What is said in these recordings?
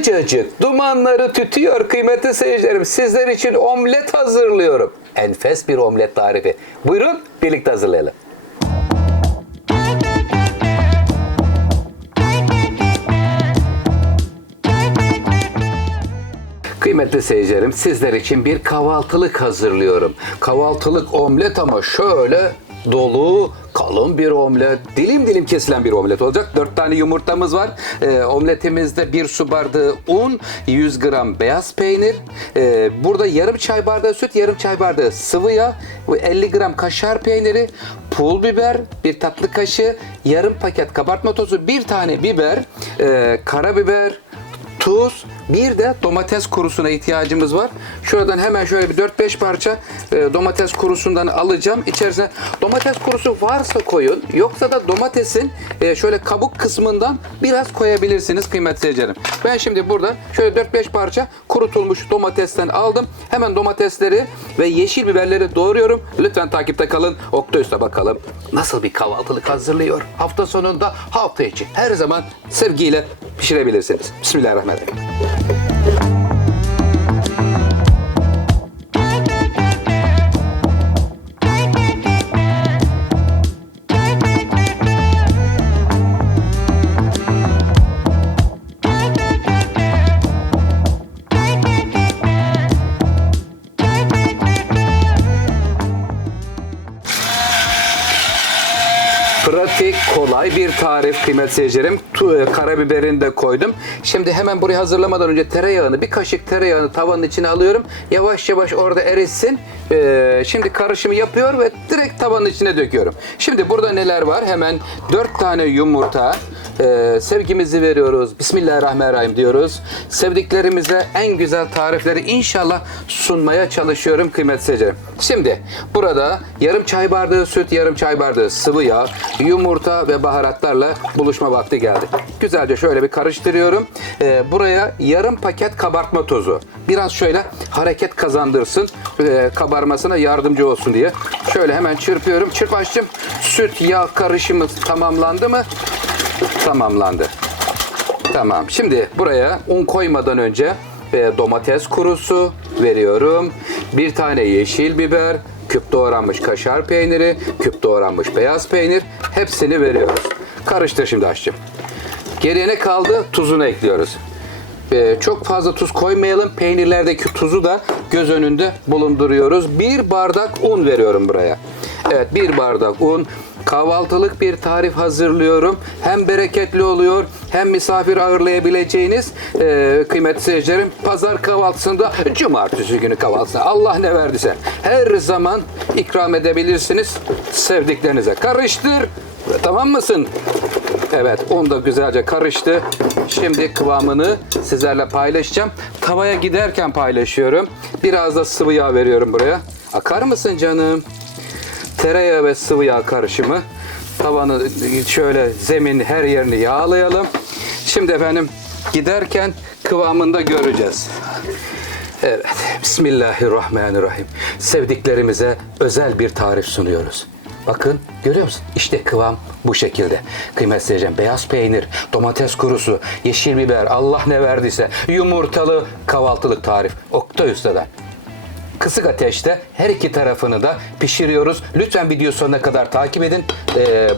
Sıcacık dumanları tütüyor kıymetli seyircilerim. Sizler için omlet hazırlıyorum. Enfes bir omlet tarifi. Buyurun birlikte hazırlayalım. Kıymetli seyircilerim, sizler için bir kahvaltılık hazırlıyorum. Kahvaltılık omlet ama şöyle dolu, kalın bir omlet, dilim dilim kesilen bir omlet olacak. 4 tane yumurtamız var. Omletimizde 1 su bardağı un, 100 gram beyaz peynir, burada yarım çay bardağı süt, yarım çay bardağı sıvı yağ, 50 gram kaşar peyniri, pul biber, 1 tatlı kaşığı, yarım paket kabartma tozu, 1 tane biber, karabiber, tuz, bir de domates kurusuna ihtiyacımız var. Şuradan hemen şöyle bir 4-5 parça domates kurusundan alacağım. İçerisine domates kurusu varsa koyun. Yoksa da domatesin şöyle kabuk kısmından biraz koyabilirsiniz kıymetli seyircilerim. Ben şimdi burada şöyle 4-5 parça kurutulmuş domatesten aldım. Hemen domatesleri ve yeşil biberleri doğruyorum. Lütfen takipte kalın. Oktayüs'te bakalım nasıl bir kahvaltılık hazırlıyor. Hafta sonunda, hafta içi her zaman sevgiyle pişirebilirsiniz. Bismillahirrahmanirrahim. Pratik, kolay bir tarif kıymetli seyircilerim. Karabiberini de koydum. Şimdi hemen burayı hazırlamadan önce tereyağını, bir kaşık tereyağını tavanın içine alıyorum. Yavaş yavaş orada eritsin. Şimdi karışımı yapıyor ve direkt tavanın içine döküyorum. Şimdi burada neler var? Hemen 4 tane yumurta. Sevgimizi veriyoruz. Bismillahirrahmanirrahim diyoruz. Sevdiklerimize en güzel tarifleri inşallah sunmaya çalışıyorum kıymetli seyircilerim. Şimdi burada yarım çay bardağı süt, yarım çay bardağı sıvı yağ, yumurta ve baharatlarla buluşma vakti geldi. Güzelce şöyle bir karıştırıyorum. Buraya yarım paket kabartma tozu. Biraz şöyle hareket kazandırsın. Kabarmasına yardımcı olsun diye. Şöyle hemen çırpıyorum. Çırpaççım, süt yağ karışımı tamamlandı mı? Tamamlandı. Tamam. Şimdi buraya un koymadan önce domates kurusu veriyorum. 1 tane yeşil biber, küp doğranmış kaşar peyniri, küp doğranmış beyaz peynir. Hepsini veriyoruz. Karıştır şimdi aşçım. Geriye ne kaldı? Tuzunu ekliyoruz. Çok fazla tuz koymayalım. Peynirlerdeki tuzu da göz önünde bulunduruyoruz. 1 bardak un veriyorum buraya. Evet, 1 bardak un. Kahvaltılık bir tarif hazırlıyorum. Hem bereketli oluyor, hem misafir ağırlayabileceğiniz kıymetli seyircilerim. Pazar kahvaltısında, cumartesi günü kahvaltısında Allah ne verdiyse her zaman ikram edebilirsiniz sevdiklerinize. Karıştır. Tamam mısın? Evet, un da güzelce karıştı. Şimdi kıvamını sizlerle paylaşacağım. Tavaya giderken paylaşıyorum. Biraz da sıvı yağ veriyorum buraya. Akar mısın canım? Tereyağı ve sıvı yağ karışımı. Tavanı şöyle, zemin her yerini yağlayalım. Şimdi efendim giderken kıvamında göreceğiz. Evet, Bismillahirrahmanirrahim. Sevdiklerimize özel bir tarif sunuyoruz. Bakın, görüyor musun? İşte kıvam bu şekilde. Kıymetli seyircilerim, beyaz peynir, domates kurusu, yeşil biber, Allah ne verdiyse, yumurtalı kahvaltılık tarif. Oktay Usta'dan. Kısık ateşte her iki tarafını da pişiriyoruz. Lütfen video sonuna kadar takip edin.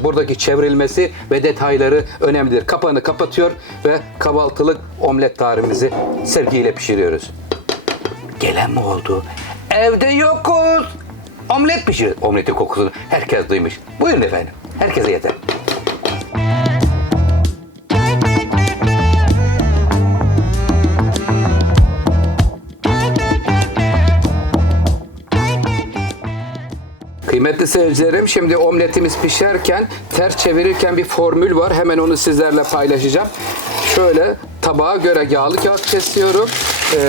Buradaki çevrilmesi ve detayları önemlidir. Kapağını kapatıyor ve kahvaltılık omlet tarifimizi sevgiyle pişiriyoruz. Gelen mi oldu? Evde yokuz. Omlet pişir. Omletin kokusunu herkes duymuş. Buyurun efendim. Herkese yeter. Kıymetli seyircilerim, şimdi omletimiz pişerken, ters çevirirken bir formül var. Hemen onu sizlerle paylaşacağım. Şöyle tabağa göre yağlı kağıt kesiyorum.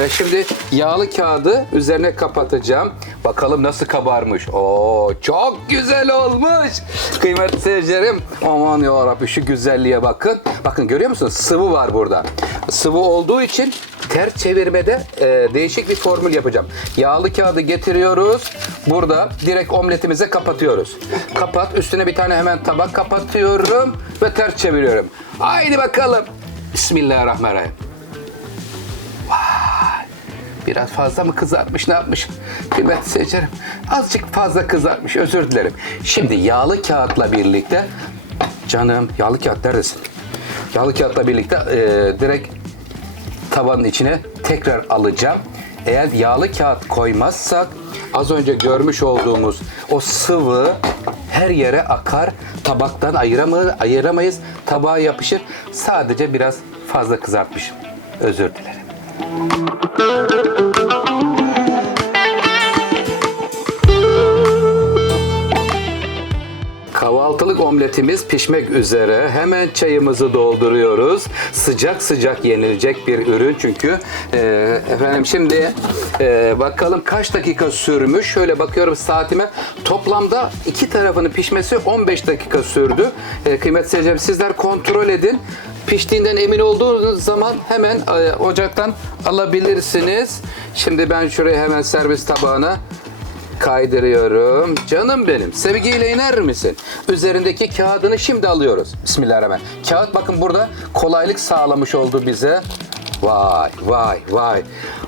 Şimdi yağlı kağıdı üzerine kapatacağım. Bakalım nasıl kabarmış. Oo, çok güzel olmuş. Kıymetli seyircilerim, aman yarabbi şu güzelliğe bakın. Bakın, görüyor musunuz? Sıvı var burada. Sıvı olduğu için ters çevirmede değişik bir formül yapacağım. Yağlı kağıdı getiriyoruz. Burada direkt omletimize kapatıyoruz. Kapat. Üstüne bir tane hemen tabak kapatıyorum ve ters çeviriyorum. Haydi bakalım. Bismillahirrahmanirrahim. Biraz fazla mı kızartmış, ne yapmış? Kıymetli seyircilerim, azıcık fazla kızartmış, özür dilerim. Şimdi yağlı kağıtla birlikte, canım yağlı kağıt neredesin? Yağlı kağıtla birlikte direkt tavanın içine tekrar alacağım. Eğer yağlı kağıt koymazsak az önce görmüş olduğumuz o sıvı her yere akar. Tabaktan ayıramayız. Tabağa yapışır. Sadece biraz fazla kızartmışım. Özür dilerim. Kahvaltılık omletimiz pişmek üzere. Hemen çayımızı dolduruyoruz. Sıcak sıcak yenilecek bir ürün çünkü. Efendim şimdi bakalım kaç dakika sürmüş. Şöyle bakıyorum saatime. Toplamda iki tarafının pişmesi 15 dakika sürdü. Kıymetli seyircilerim, sizler kontrol edin. Piştiğinden emin olduğunuz zaman hemen ocaktan alabilirsiniz. Şimdi ben şuraya hemen servis tabağına kaydırıyorum. Canım benim, sevgiyle iner misin? Üzerindeki kağıdını şimdi alıyoruz. Bismillahirrahmanirrahim. Kağıt bakın burada kolaylık sağlamış oldu bize. Vay vay vay.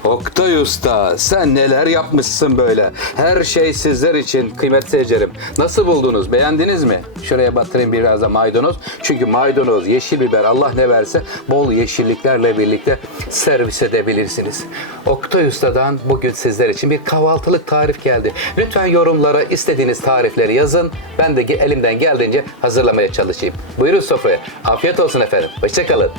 Oktay Usta, sen neler yapmışsın böyle. Her şey sizler için kıymetli seyircilerim. Nasıl buldunuz? Beğendiniz mi? Şuraya batırayım biraz da maydanoz. Çünkü maydanoz, yeşil biber, Allah ne verse bol yeşilliklerle birlikte servis edebilirsiniz. Oktay Usta'dan bugün sizler için bir kahvaltılık tarif geldi. Lütfen yorumlara istediğiniz tarifleri yazın. Ben de elimden geldiğince hazırlamaya çalışayım. Buyurun sofraya. Afiyet olsun efendim. Hoşça kalın.